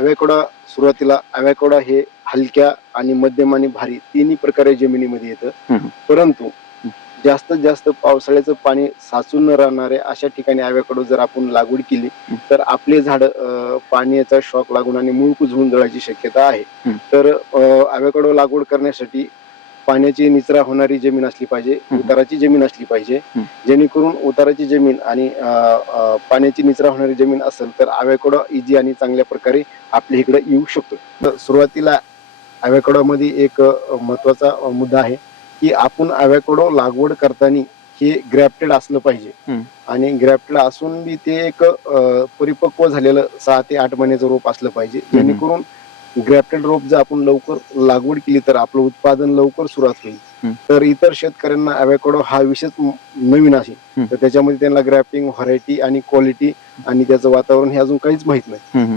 अवॅकोडा सुरुवातीला अवॅकोडा हे हलक्या आणि मध्यम आणि भारी तिन्ही प्रकारे जमिनीमध्ये येतं. परंतु जास्तीत जास्त पावसाळ्याचं पाणी साचून न राहणाऱ्या अशा ठिकाणी अवॅकोडो जर आपण लागवड केली तर आपले झाड पाण्याचा शॉक लागून आणि मूळ कुजवून जळायची शक्यता आहे. तर अवॅकोडो लागवड करण्यासाठी पाण्याची निचरा होणारी जमीन असली पाहिजे, उताराची जमीन असली पाहिजे. जेणेकरून उताराची जमीन आणि पाण्याची निचरा होणारी जमीन असेल तर अवॅकोडो इझी आणि चांगल्या प्रकारे आपल्या इकडे येऊ शकतो. तर सुरुवातीला अवॅकोडोमध्ये एक महत्वाचा मुद्दा आहे की आपण अवॅकोडो लागवड करताना हे ग्रॅफ्टेड असलं पाहिजे आणि ग्रॅफ्टेड असून बी ते एक परिपक्व झालेलं 6 ते 8 महिन्याचं रोप असलं पाहिजे. जेणेकरून ग्रॅफ्टेड रोप जर आपण लवकर लागवड केली तर आपलं उत्पादन लवकर सुरुवात होईल. तर इतर शेतकऱ्यांना अवॅकोडो हा विषयच नवीन आहे, तर त्याच्यामध्ये त्यांना ग्रॅफ्टिंग, व्हरायटी आणि क्वालिटी आणि त्याचं वातावरण हे अजून काहीच माहित नाही.